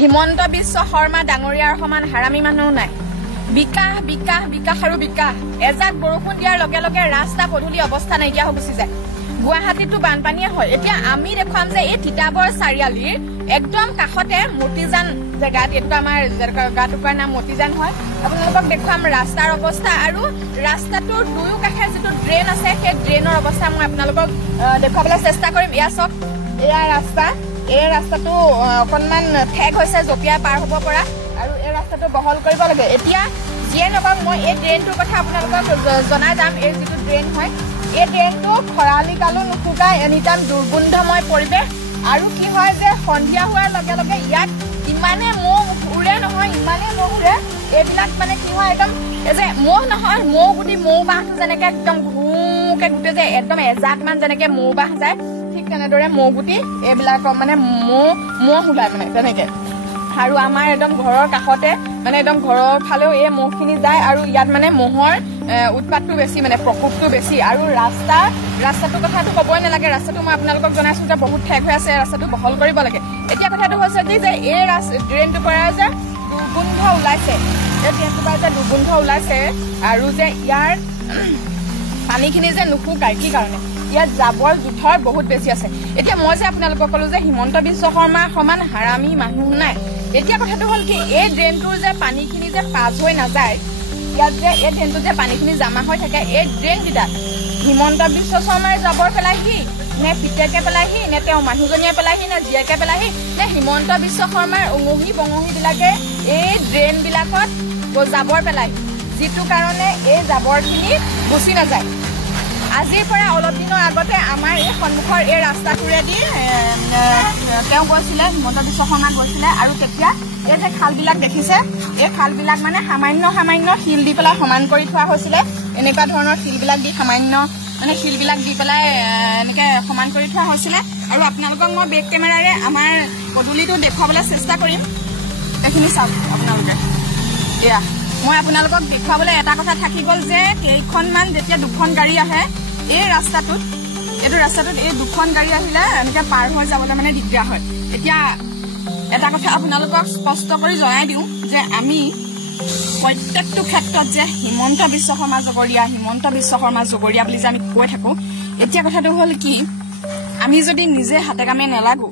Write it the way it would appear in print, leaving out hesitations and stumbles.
হিমন্ত বিশ্ব শৰ্মা ডাঙৰীয়াৰ সমান হাৰামী মানুহ নাই। বিকাশ বিকাশ বিকাশ আৰু বিকাশ। এজাক বৰষুণ দিয়াৰ লগে লগে ৰাস্তা পদূলি অৱস্থা নাইকিয়া হৈ গুচি যায়। গুৱাহাটীতো বানপানীয়ে হয়। এতিয়া আমি দেখুৱাম যে এই তিতাবৰ চাৰিআলিৰ একদম কাষতে মতিজান জেগাত, এইটো আমাৰ গাটুকাৰ নাম মতিজান হয়। আপোনালোকক দেখুৱাম ৰাস্তাৰ অৱস্থা আৰু ৰাস্তাটোৰ দুয়ো কাষে যিটো ড্ৰেইন আছে সেই ড্ৰেইনৰ অৱস্থা মই আপোনালোকক দেখুৱাবলৈ চেষ্টা কৰিম। এয়া চাওক, এয়া ৰাস্তা। এই ৰাস্তাটো অকণমান ঠেক হৈছে, জঁপিয়াই পাৰ হ'ব পৰা, আৰু এই ৰাস্তাটো বহল কৰিব লাগে। এতিয়া যিয়ে নকওক মই এই ড্ৰেইনটোৰ কথা আপোনালোকক জনাই যাম। এই যিটো ড্ৰেইন হয়, এই ড্ৰেইনটো খৰালি কালো নুশুকায়, এনিটাইম দুৰ্গন্ধময় পৰিৱেশ। আৰু কি হয় যে সন্ধিয়া হোৱাৰ লগে লগে ইয়াত ইমানে মহ উৰে নহয়, ইমানে মহ উৰে। এইবিলাক মানে কি হয়, একদম এই যে মহ নহয়, মৌ গুটি মৌ বাঁহটো যেনেকে একদম ঘূকে গোটেই যে একদম এজাকমান যেনেকে মৌ বাঁহ যায়, ঠিক তেনেদৰে মৌ গুটি এইবিলাকৰ মানে মহ ওলায় মানে তেনেকে। আৰু আমাৰ একদম ঘৰৰ কাষতে মানে একদম ঘৰৰ ফালেও এই মহখিনি যায়, আৰু ইয়াত মানে মহৰ উৎপাতটো বেছি, মানে প্ৰকোপটো বেছি। আৰু ৰাস্তাটোৰ কথাটো ক'বই নালাগে। ৰাস্তাটো মই আপোনালোকক জনাইছো যে বহুত ঠেক হৈ আছে, ৰাস্তাটো বহল কৰিব লাগে। এতিয়া কথাটো হৈছে কি যে এই ড্ৰেইনটোৰ পৰা যে দুৰ্গন্ধ ওলাইছে, এই ড্ৰেইনটোৰ পৰা যে দুৰ্গন্ধ ওলাইছে, আৰু যে ইয়াৰ পানীখিনি যে নুশুকায়, কি কাৰণে? ইয়াত জাবৰ জোথৰ বহুত বেছি আছে। এতিয়া মই যে আপোনালোকক ক'লো যে হিমন্ত বিশ্ব শৰ্মাৰ সমান হাৰামী মানুহ নাই। এতিয়া কথাটো হ'ল কি, এই ড্ৰেইনটোৰ যে পানীখিনি যে পাছ হৈ নাযায়, ইয়াত যে এই ড্ৰেইনটোত যে পানীখিনি জমা হৈ থাকে, এই ড্ৰেইনকেইটাত হিমন্ত বিশ্ব শৰ্মাই জাবৰ পেলাইহি নে পিতেকে পেলাইহি নে তেওঁৰ মানুহজনীয়ে পেলাইহি নে জীয়েকে পেলাইহি নে হিমন্ত বিশ্ব শৰ্মাৰ অঙহী বঙহীবিলাকে এই ড্ৰেইনবিলাকত জাবৰ পেলাইহি, যিটো কাৰণে এই জাবৰখিনি গুচি নাযায়। আজিৰ পৰা অলপ দিনৰ আগতে আমাৰ এই সন্মুখৰ এই ৰাস্তাটোৰেদি তেওঁ গৈছিলে, হিমন্ত বিশ্ব শৰ্মা গৈছিলে, আৰু তেতিয়া এই যে খালবিলাক দেখিছে, এই খালবিলাক মানে সামান্য শিল দি পেলাই সমান কৰি থোৱা হৈছিলে। এনেকুৱা ধৰণৰ শিলবিলাক দি শিলবিলাক দি পেলাই এনেকে সমান কৰি থোৱা হৈছিলে। আৰু আপোনালোকক মই বেক কেমেৰাৰে আমাৰ পদূলিটো দেখুৱাবলৈ চেষ্টা কৰিম। এইখিনি চাওক আপোনালোকে। এয়া মই আপোনালোকক দেখুৱাবলৈ এটা কথা থাকি গ'ল যে কেইখনমান যেতিয়া দুখন গাড়ী আহে এই ৰাস্তাটোত, এই দুখন গাড়ী আহিলে এনেকে পাৰ হৈ যাবলৈ মানে দিগদাৰ হয়। এতিয়া এটা কথা আপোনালোকক স্পষ্ট কৰি জনাই দিওঁ যে আমি প্ৰত্যেকটো ক্ষেত্ৰত যে হিমন্ত বিশ্ব শৰ্মা জগৰীয়া বুলি যে আমি কৈ থাকো, এতিয়া কথাটো হ'ল কি, আমি যদি নিজে হাতে কামে নালাগো,